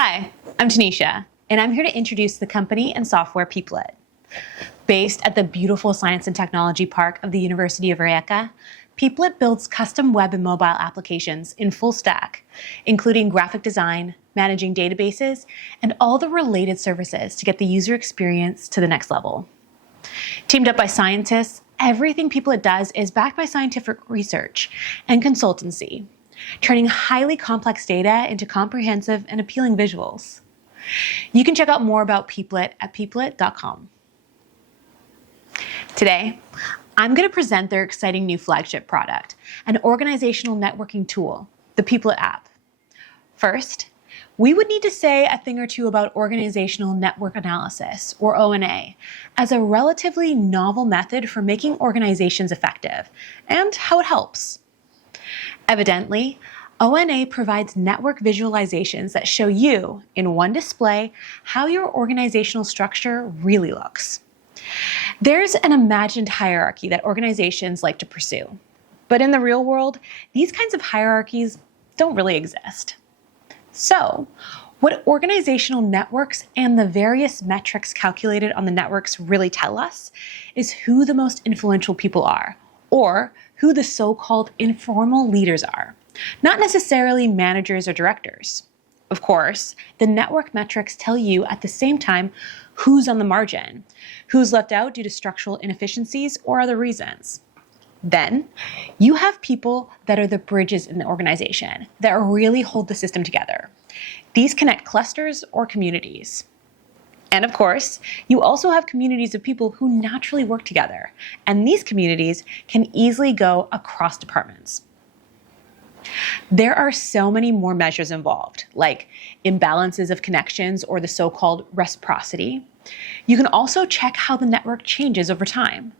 Hi, I'm Tanisha, and I'm here to introduce the company and software Peoplet. Based at the beautiful Science and Technology Park of the University of Rijeka, Peoplet builds custom web and mobile applications in full stack, including graphic design, managing databases, and all the related services to get the user experience to the next level. Teamed up by scientists, everything Peoplet does is backed by scientific research and consultancy, turning highly complex data into comprehensive and appealing visuals. You can check out more about Peoplet at peoplet.com. Today, I'm going to present their exciting new flagship product, an organizational networking tool, the Peoplet App. First, we would need to say a thing or two about organizational network analysis, or ONA, as a relatively novel method for making organizations effective, and how it helps. Evidently, ONA provides network visualizations that show you, in one display, how your organizational structure really looks. There's an imagined hierarchy that organizations like to pursue, but in the real world, these kinds of hierarchies don't really exist. So, what organizational networks and the various metrics calculated on the networks really tell us is who the most influential people are, or who the so-called informal leaders are, not necessarily managers or directors. Of course, the network metrics tell you at the same time who's on the margin, who's left out due to structural inefficiencies or other reasons. Then, you have people that are the bridges in the organization that really hold the system together. These connect clusters or communities. And of course, you also have communities of people who naturally work together, and these communities can easily go across departments. There are so many more measures involved, like imbalances of connections or the so-called reciprocity. You can also check how the network changes over time,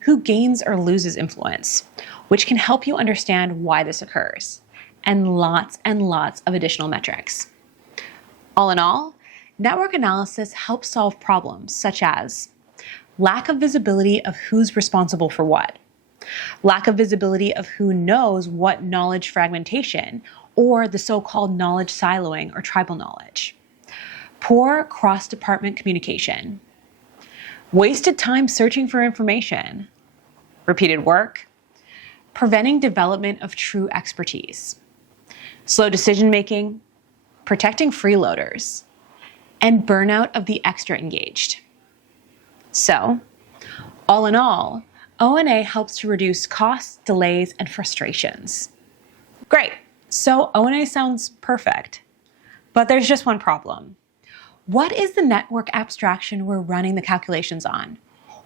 who gains or loses influence, which can help you understand why this occurs, and lots of additional metrics. All in all, network analysis helps solve problems such as lack of visibility of who's responsible for what, lack of visibility of who knows what knowledge fragmentation, or the so-called knowledge siloing or tribal knowledge, poor cross-department communication, wasted time searching for information, repeated work, preventing development of true expertise, slow decision-making, protecting freeloaders, and burnout of the extra engaged. So, all in all, ONA helps to reduce costs, delays, and frustrations. Great, so ONA sounds perfect. But there's just one problem. What is the network abstraction we're running the calculations on?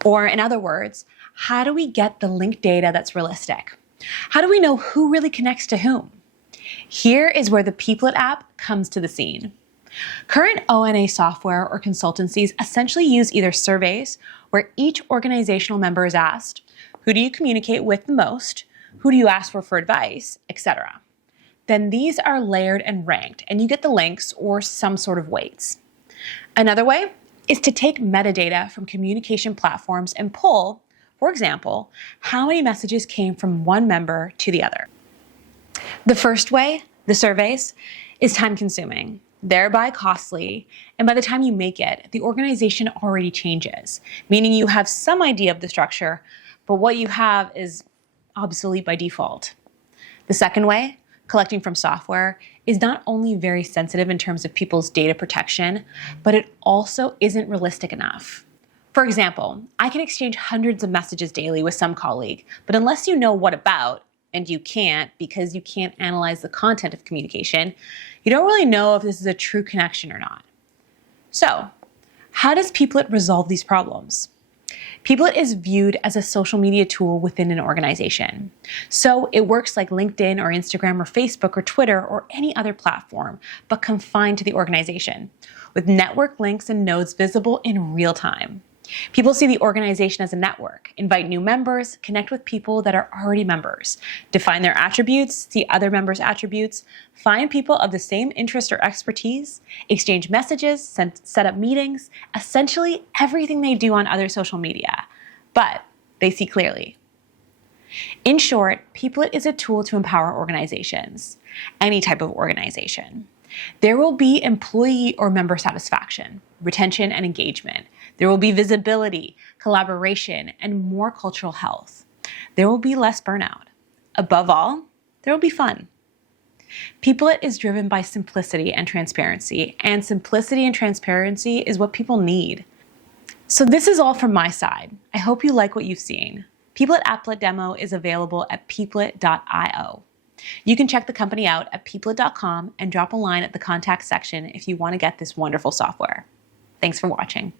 Or in other words, how do we get the linked data that's realistic? How do we know who really connects to whom? Here is where the Peoplet app comes to the scene. Current ONA software or consultancies essentially use either surveys, where each organizational member is asked, who do you communicate with the most, who do you ask for advice, etc. Then these are layered and ranked, and you get the links or some sort of weights. Another way is to take metadata from communication platforms and pull, for example, how many messages came from one member to the other. The first way, the surveys, is time-consuming, thereby costly, and by the time you make it, the organization already changes, meaning you have some idea of the structure, but what you have is obsolete by default. The second way, collecting from software, is not only very sensitive in terms of people's data protection, but it also isn't realistic enough. For example, I can exchange hundreds of messages daily with some colleague, but unless you know what about, and you can't because you can't analyze the content of communication, you don't really know if this is a true connection or not. So, how does Peoplet resolve these problems? Peoplet is viewed as a social media tool within an organization. So it works like LinkedIn or Instagram or Facebook or Twitter or any other platform, but confined to the organization, with network links and nodes visible in real time. People see the organization as a network, invite new members, connect with people that are already members, define their attributes, see other members' attributes, find people of the same interest or expertise, exchange messages, set up meetings, essentially everything they do on other social media, but they see clearly. In short, Peoplet is a tool to empower organizations, any type of organization. There will be employee or member satisfaction, retention and engagement. There will be visibility, collaboration, and more cultural health. There will be less burnout. Above all, there will be fun. Peoplet is driven by simplicity and transparency is what people need. So this is all from my side. I hope you like what you've seen. Peoplet Applet demo is available at peoplet.io. You can check the company out at peoplet.com and drop a line at the contact section if you want to get this wonderful software. Thanks for watching.